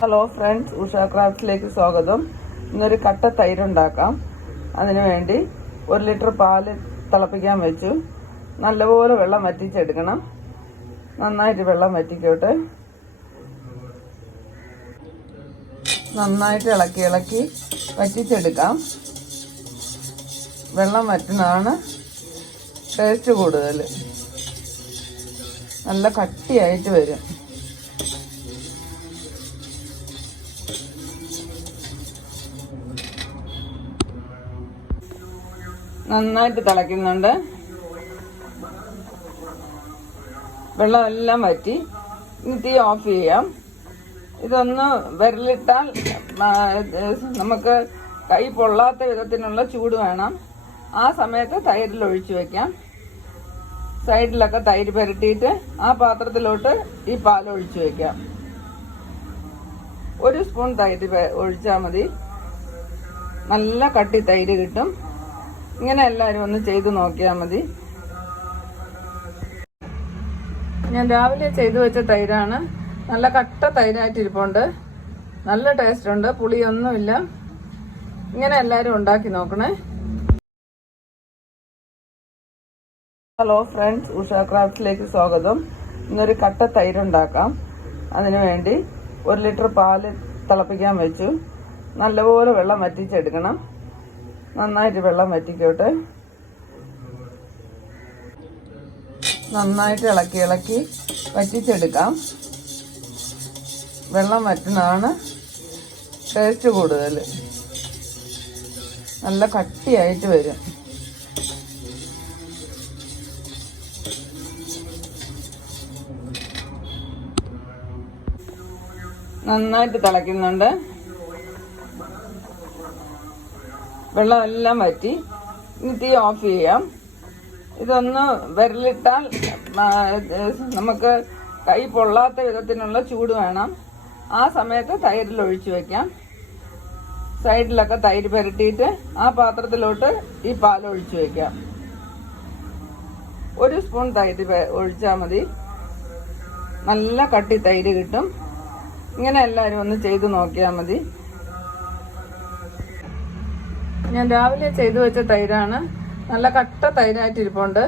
Hello friends, Usha ക്രാഫ്റ്റ്സിലേക്ക് സ്വാഗതം. ഇന്നൊരു കട്ട തൈര് ഉണ്ടാക്കാം. അതിനു വേണ്ടി 1 ലിറ്റർ പാല് തിളപ്പിക്കാൻ വെച്ചു. നല്ലപോലെ വെള്ളം വറ്റിച്ചെടുക്കണം. നന്നായിട്ട് വെള്ളം വറ്റിക്കോട്ടെ. നന്നായിട്ട് ഇളക്കി വറ്റിച്ചെടുക്കാം. വെള്ളം വറ്റുന്നതാണ് ടേസ്റ്റ് കൂടുതൽ. നല്ല കട്ടിയായിട്ട് വരും. നന്നായിട്ട് തിളയ്ക്കുന്നുണ്ട്. വെള്ളമെല്ലാം വറ്റി. ഇനി തീ ഓഫ് ചെയ്യാം. ഇതൊന്ന് വിരലിട്ടാൽ നമുക്ക് കൈ പൊള്ളാത്ത വിധത്തിനുള്ള ചൂട് വേണം. ആ സമയത്ത് തൈരിൽ ഒഴിച്ചു വെക്കാം. സൈഡിലൊക്കെ തൈര് പുരട്ടിയിട്ട് ആ പാത്രത്തിലോട്ട് ഈ പാൽ ഒഴിച്ചു വെക്കാം. 1 സ്പൂൺ തൈര് ഒഴിച്ചാൽ മതി. നല്ല കട്ടി തൈര് കിട്ടും. ഇങ്ങനെ എല്ലാവരും ഒന്ന് ചെയ്ത് നോക്കിയാൽ മതി. ഞാൻ രാവിലെ ചെയ്തു വെച്ച തൈരാണ്. നല്ല കട്ട തൈരായിട്ട് ഇരിപ്പുണ്ട്. നല്ല ടേസ്റ്റ് ഉണ്ട്. പുളിയൊന്നുമില്ല. ഇങ്ങനെ എല്ലാവരും ഉണ്ടാക്കി നോക്കണേ. ഹലോ ഫ്രണ്ട്സ്, ഉഷ ക്രാഫ്റ്റ്സിലേക്ക് സ്വാഗതം. ഇന്നൊരു കട്ട തൈര് ഉണ്ടാക്കാം. അതിനു വേണ്ടി 1 ലിറ്റർ പാല് തിളപ്പിക്കാൻ വെച്ചു. നല്ലപോലെ വെള്ളം വറ്റിച്ചെടുക്കണം. നന്നായിട്ട് വെള്ളം വറ്റിക്കോട്ടെ. നന്നായിട്ട് ഇളക്കി വറ്റിച്ചെടുക്കാം. വെള്ളം വറ്റുന്നതാണ് ടേസ്റ്റ് കൂടുതൽ. നല്ല കട്ടിയായിട്ട് വരും. നന്നായിട്ട് തിളയ്ക്കുന്നുണ്ട്. വെള്ളമെല്ലാം വറ്റി. ഇനി തീ ഓഫ് ചെയ്യാം. ഇതൊന്ന് വിരലിട്ടാൽ നമുക്ക് കൈ പൊള്ളാത്ത വിധത്തിനുള്ള ചൂട് വേണം. ആ സമയത്ത് തൈരിൽ ഒഴിച്ചു വെക്കാം. സൈഡിലൊക്കെ തൈര് പുരട്ടിയിട്ട് ആ പാത്രത്തിലോട്ട് ഈ പാൽ ഒഴിച്ചു വെക്കാം. 1 സ്പൂൺ തൈര് ഒഴിച്ചാൽ മതി. നല്ല കട്ടി തൈര് കിട്ടും. ഇങ്ങനെ എല്ലാവരും ഒന്ന് ചെയ്ത് നോക്കിയാൽ മതി. ഞാൻ രാവിലെ ചെയ്തു വെച്ച തൈരാണ്. നല്ല കട്ട തൈരായിട്ട് ഇരിപ്പുണ്ട്.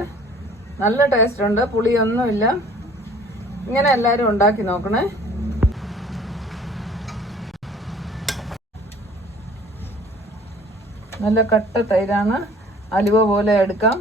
നല്ല ടേസ്റ്റ് ഉണ്ട്. പുളിയൊന്നുമില്ല. ഇങ്ങനെ എല്ലാവരും ഉണ്ടാക്കി നോക്കണേ. നല്ല കട്ട തൈരാണ്. അലുവ പോലെ എടുക്കാം.